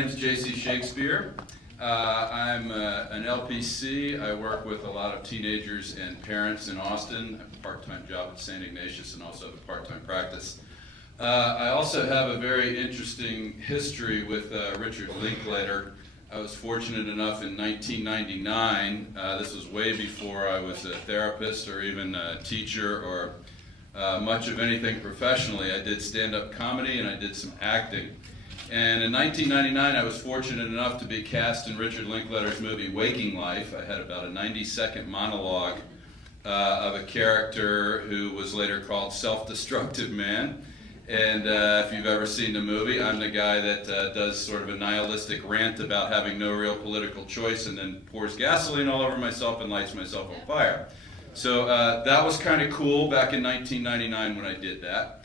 My name is J.C. Shakespeare. I'm an LPC. I work with a lot of teenagers and parents in Austin. I have a part-time job at St. Ignatius and also have a part-time practice. I also have a very interesting history with Richard Linklater. I was fortunate enough in 1999, this was way before I was a therapist or even a teacher or much of anything professionally. I did stand-up comedy and I did some acting. And in 1999, I was fortunate enough to be cast in Richard Linklater's movie Waking Life. I had about a 90-second monologue of a character who was later called Self-Destructive Man. And if you've ever seen the movie, I'm the guy that does sort of a nihilistic rant about having no real political choice and then pours gasoline all over myself and lights myself on fire. So that was kind of cool back in 1999 when I did that.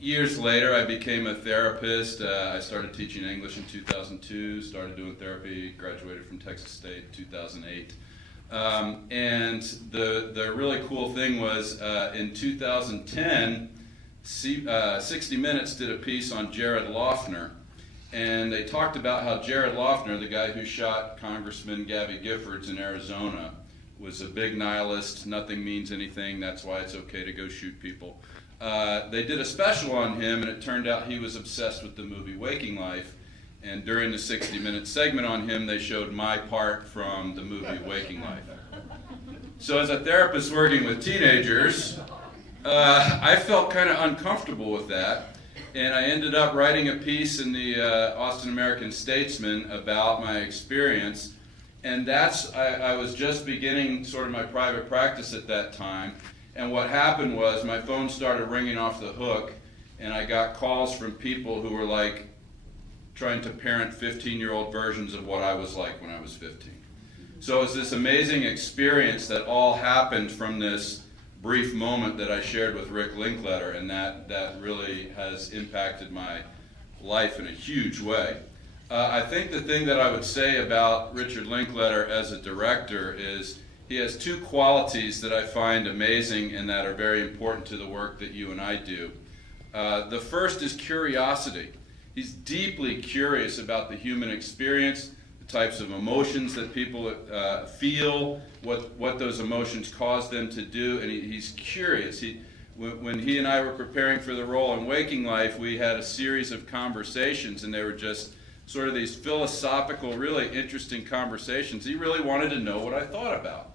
Years later, I became a therapist. I started teaching English in 2002, started doing therapy, graduated from Texas State in 2008. And the really cool thing was in 2010, 60 Minutes did a piece on Jared Loughner, and they talked about how Jared Loughner, the guy who shot Congressman Gabby Giffords in Arizona, was a big nihilist, nothing means anything, that's why it's okay to go shoot people. They did a special on him, and it turned out he was obsessed with the movie Waking Life, and during the 60 Minute segment on him, they showed my part from the movie Waking Life. So as a therapist working with teenagers, I felt kind of uncomfortable with that, and I ended up writing a piece in the Austin American-Statesman about my experience, and I was just beginning sort of my private practice at that time, and what happened was my phone started ringing off the hook, and I got calls from people who were like trying to parent 15-year-old versions of what I was like when I was 15. So it was this amazing experience that all happened from this brief moment that I shared with Rick Linklater, and that really has impacted my life in a huge way. I think the thing that I would say about Richard Linklater as a director is he has two qualities that I find amazing and that are very important to the work that you and I do. The first is curiosity. He's deeply curious about the human experience, the types of emotions that people feel, what those emotions cause them to do, and he's curious. When he and I were preparing for the role in Waking Life, we had a series of conversations, and they were just sort of these philosophical, really interesting conversations. He really wanted to know what I thought about.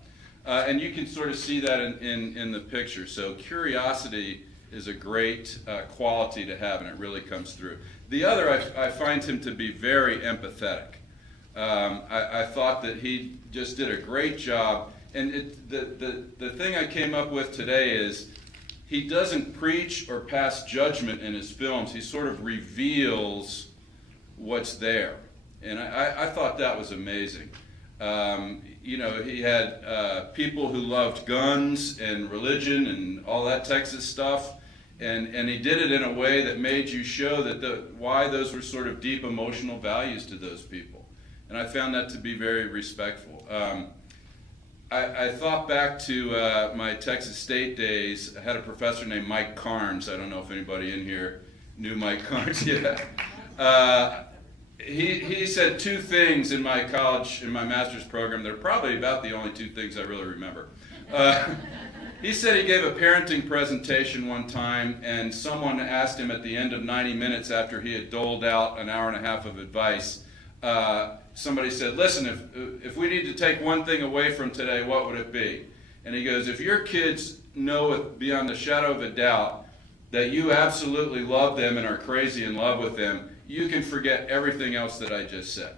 And you can sort of see that in the picture. So curiosity is a great quality to have, and it really comes through. The other, I find him to be very empathetic. I thought that he just did a great job. And the thing I came up with today is he doesn't preach or pass judgment in his films. He sort of reveals what's there. And I thought that was amazing. He had people who loved guns and religion and all that Texas stuff, and he did it in a way that made you show that why those were sort of deep emotional values to those people. And I found that to be very respectful. I thought back to my Texas State days. I had a professor named Mike Carnes. I don't know if anybody in here knew Mike Carnes yet. He said two things in my master's program that are probably about the only two things I really remember. He said he gave a parenting presentation one time, and someone asked him at the end of 90 minutes after he had doled out an hour and a half of advice, somebody said, listen, if we need to take one thing away from today, what would it be? And he goes, if your kids know beyond the shadow of a doubt that you absolutely love them and are crazy in love with them, you can forget everything else that I just said.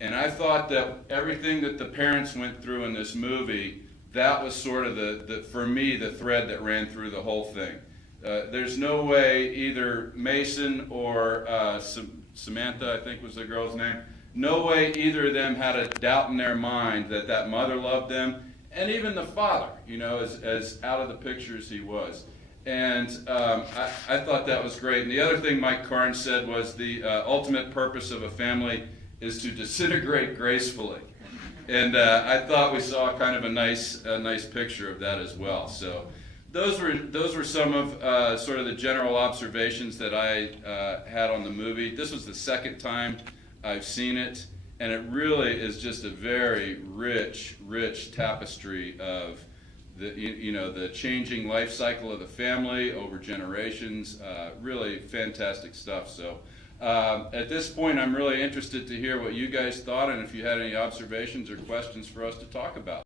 And I thought that everything that the parents went through in this movie, that was sort of for me, the thread that ran through the whole thing. There's no way either Mason or Samantha, I think was the girl's name, no way either of them had a doubt in their mind that mother loved them, and even the father, as out of the picture as he was. And I thought that was great. And the other thing Mike Carnes said was the ultimate purpose of a family is to disintegrate gracefully. And I thought we saw kind of a nice picture of that as well. So those were some of sort of the general observations that I had on the movie. This was the second time I've seen it, and it really is just a very rich tapestry of the changing life cycle of the family over generations. Really fantastic stuff. So at this point, I'm really interested to hear what you guys thought, and if you had any observations or questions for us to talk about.